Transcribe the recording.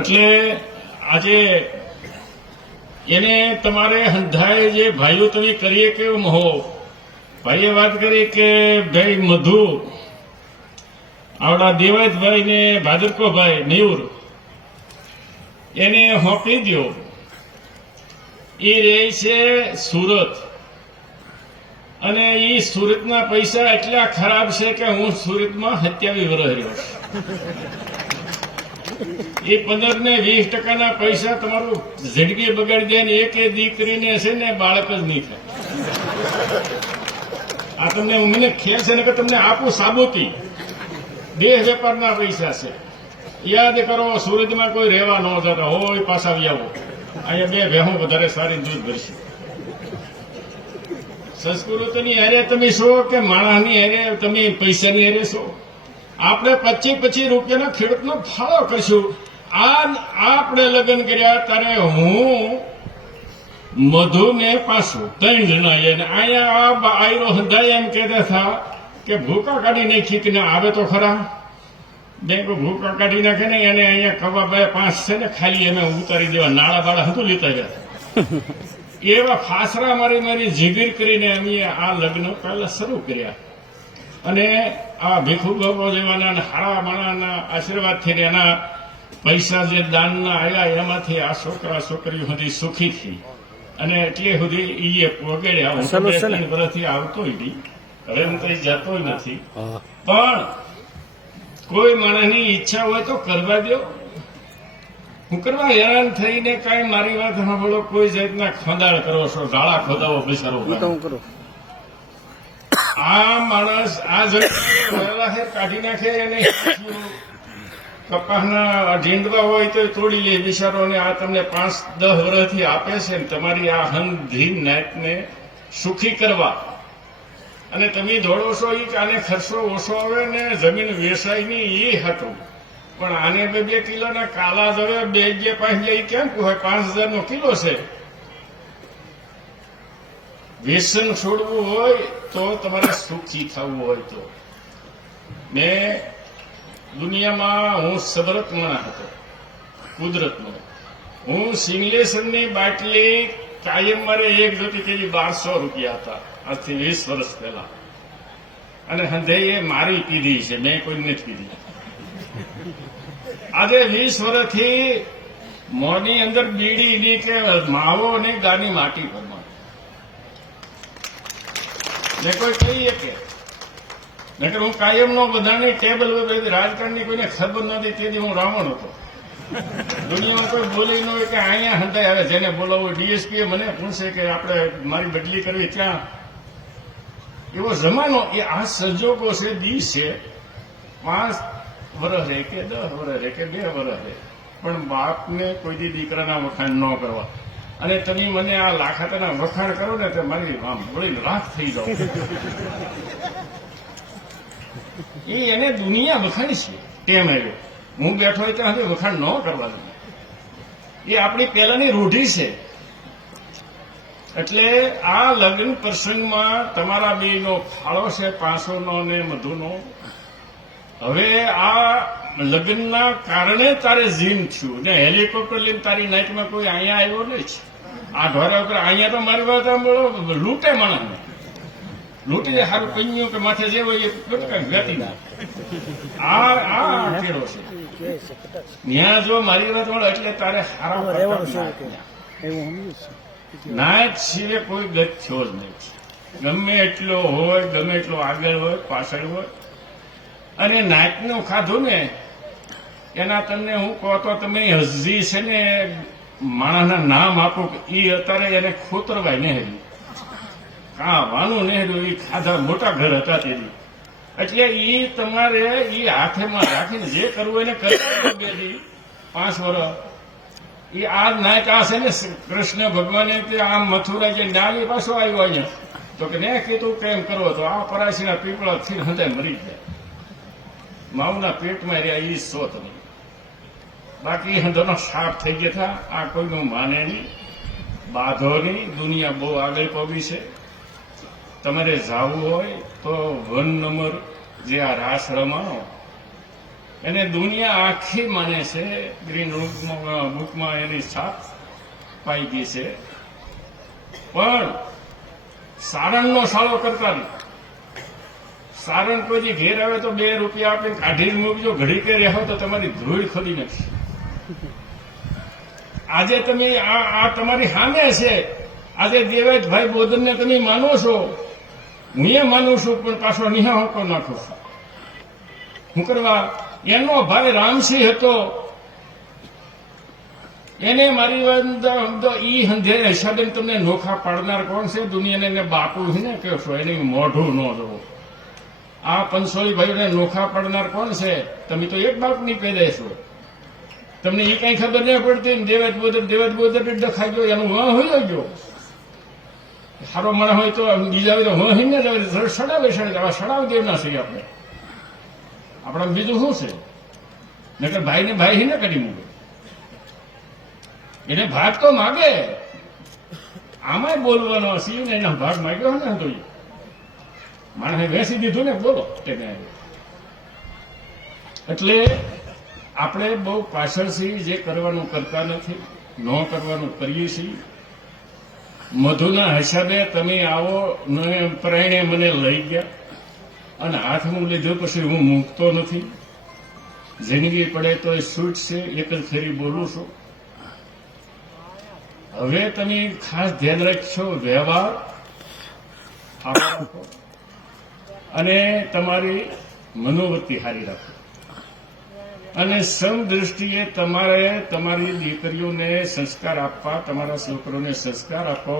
એટલે આજે એને તમારે હંધાય જે ભાઈઓ તમે કરીએ કેમ હો. ભાઈએ વાત કરી કે ભાઈ મધુ આવડા દેવાજભાઈ ને ભાદરકોભાઈ નિયુર એને હોંપી દો. એ રહે છે સુરત, અને એ સુરતના પૈસા એટલા ખરાબ છે કે હું સુરતમાં 27 વર્ષ રહ્યો. એ 15 ને 20% પૈસા તમારું જિંદગી બગાડી દે ને એક દીકરીને છે ને બાળક જ નહીં થાય. આ તમને મને ખેર છે ને કે તમને આપું સાબુતી 2 વેપારના પૈસા છે. યાદ કરો, સુરતમાં કોઈ રહેવા ન જતા હોય પાછા આવી આવો. અહીંયા 2 ભેહું વધારે સારી દૂધ ભરશે. સંસ્કૃતિની હારે તમે છો કે માણસની હારે તમે પૈસાની હારે છો? આપણે 25 રૂપિયાના ખેડૂતનો ફાળો કરશું. આપણે લગ્ન કર્યા ત્યારે હું મધુને પાછું 3 જણા અને અહીંયા આ આયરો હંધાય એમ કહેતા હતા કે ભૂકા કાઢી નાખી કે આવે તો ખરા. બેંકો ભૂકા કાઢી નાખે ને એને અહીંયા કવા 5 છે ને ખાલી એમે ઉતારી દેવા, નાળા બાળા હતું લેતા ગયા. એવા ફાસરા મારી જીગીર કરીને અમે આ લગ્ન પહેલા શરૂ કર્યા. અને આ ભીખુ બાબો જેવાના હારા માણાના આશીર્વાદથી એના પૈસા જે દાનના આવ્યા એમાંથી આ છોકરા છોકરીઓ સુધી સુખી થઈ. અને એટલે સુધી એ વગેરે વર્ષથી આવતો નથી, હવે હું કઈ જતો નથી. પણ કોઈ માણસની ઈચ્છા હોય તો કરવા દો. હું કરવા હેરાન થઈને કઈ મારી વાત સાંભળો, કોઈ જાતના ખંદાળ કરો છો, ગાળા ખોદાવો બિચારો. આ માણસ આ જગ્યાએ કાઢી નાખે અને કપાસના ઢીંડવા હોય તો તોડી લે બિચારો. ને આ તમને 5-10 વર્ષથી આપે છે ને તમારી આ હંધી નાતને સુખી કરવા. અને તમે દોડો છો એ આને ખર્ચો ઓછો આવે ને જમીન વેસાય નહીં એ હતું. પણ આને 2 કિલોના કાલા જવે 2-5 એ કેમ હોય? 5000 નો કિલો છે. વ્યસન છોડવું હોય તો તમારે સુખી થવું હોય તો. મેં દુનિયામાં હું સબરત માણસ હતો, કુદરતનો. હું સિંગલેશનની બાટલી કાયમ મારે એક જોતી કે 1200 રૂપિયા હતા, આજથી 20 વર્ષ પહેલા. અને હંધે એ મારી પીધી છે, મેં કોઈ નથી પીધી. આજે 20 વર્ષથી મોંની અંદર બીડી ની કે માવો ને ગાની માટી ભરવા ને કોઈ કહીએ કે નકર હું કાયમ નો બધાની ટેબલ રાજકારણની કોઈને ખબર નથી. તેથી હું રાવણ હતો. દુનિયામાં કોઈ બોલી ન હોય કે અહીંયા હંધાય આવે. જેને બોલાવવું ડીએસપી મને પૂછે કે આપણે મારી બદલી કરવી ત્યાં. એવો જમાનો એ આ સંજોગો છે. દી છે 5 વર્ષ રહે કે 10 વર્ષ રહે કે 2 વર્ષ રહે, પણ બાપને કોઈ દી દીકરાના વખાણ ન કરવા. અને તમે મને આ લાખાતાના વખાણ કરો ને તો મારી આમ વળીને રાખ થઈ જાવ. એને દુનિયા વખાણી છે તેમ આવ્યો. હું બેઠો હોય ત્યાં સુધી વખાણ ન કરવાનું. એ આપણી પહેલાની રૂઢી છે. એટલે આ લગ્ન પ્રસંગમાં તમારા બેનો ફાળો છે 500 ને મધુનો. હવે આ લગ્નના કારણે તારે જીમ થયું ને હેલિકોપ્ટર લઈને તારી નાઇટમાં કોઈ અહીંયા આવ્યો નહીં. આ ઢોરા ઉપર અહીંયા તો મારી વાત સાંભળો લૂંટે માણસને. લૂંટી દે સારું કન્યું કે માથે જે હોય એ વેતી ના. આ કેળો છે. ત્યાં જો મારી વાત મળે એટલે તારે સારા નાયક સિવાય કોઈ ગત થયો જ નહીં. ગમે એટલો હોય, ગમે એટલો આગળ હોય, પાછળ હોય. અને નાયકનું ખાધું ને એના તમને હું કહો તો તમે હજી છે ને માણસના નામ આપો કે એ અત્યારે એને ખોતરવાય નહેર્યું, કાવાનું નહેર્યું. એ ખાધા મોટા ઘર હતા તેથી. એટલે એ તમારે એ હાથેમાં રાખીને જે કરવું એને કરી 5 વર્ષ. એ આ નાયક આ છે ને કૃષ્ણ ભગવાને આમ મથુરા જે ડાલી પાછો આવ્યો અહીંયા તો કે ને કીધું કેમ કરવો તો આ પરાશીના પીપળાથી હંધાય મરી ગયા. માવના પેટમાં રહ્યા એ સોત નહીં. બાકી હંધોનો સાફ થઈ ગયા હતા. આ કોઈનું માને નહીં, બાધો નહીં. દુનિયા બહુ આગળ પગી છે. તમારે જવું હોય તો 1 નંબર જે આ રાસ રમાણો એને દુનિયા આખી માને છે. ગ્રીન બુકમાં એની છાપ પાઈ ગઈ છે. પણ સારણનો સાળો કરતા નહીં. સારણ કોઈ ઘેર આવે તો 2 રૂપિયા આપીને કાઢીને મૂકજો, ઘડી કે રહો તો તમારી ધૂળ ખોદી નાખશે. આજે તમે આ તમારી સામે છે. આજે દેવેશભાઈ બોદરને તમે માનો છો, હું એ માનું છું, પણ પાછો નિહાળકો નાખું છું. શું કરવા? એનો ભાઈ રામસિંહ હતો, એને મારી ઈ હંધે હિસાબે તમને નોખા પાડનાર કોણ છે? દુનિયાને એને બાપુ છે ને કહો છો, એને મોઢું ન જોવો. આ પંસોળી ભાઈઓને નોખા પાડનાર કોણ છે? તમે તો એક બાપની પેદા છો, તમને એ કઈ ખબર નહીં પડતી. દેવેશ બોદર ડખાઈ ગયો, એનું હોય ગયો. સારો માણસ હોય તો બીજા હોય તો હિને જ સડાવે સડાવ દેવના છીએ આપણે. આપણા બીજું શું છે? નકર ભાઈને ભાઈ હિને કરી મૂકે. એને ભાગ તો માગે, આમાંય બોલવાનો સિંહ ને એના ભાગ માગ્યો ને તો માણસે વેસી દીધું ને, બોલો તેને. એટલે આપણે બહુ પાછળથી જે કરવાનું કરતા નથી, ન કરવાનું કરીએ છીએ. મધુના હિસાબે તમે આવો પ્રાણે મને લઈ ગયા અને હાથમાં લીધું, પછી હું મૂકતો નથી. જિંદગી પડે તો એ છૂટ છે, એક જ ફેરી બોલું છું. હવે તમે ખાસ ધ્યાન રાખશો, વ્યવહાર સારો રાખો અને તમારી મનોવૃત્તિ સારી રાખો. અને સમદ્રષ્ટિએ તમારે તમારી દીકરીઓને સંસ્કાર આપવા, તમારા છોકરોને સંસ્કાર આપો.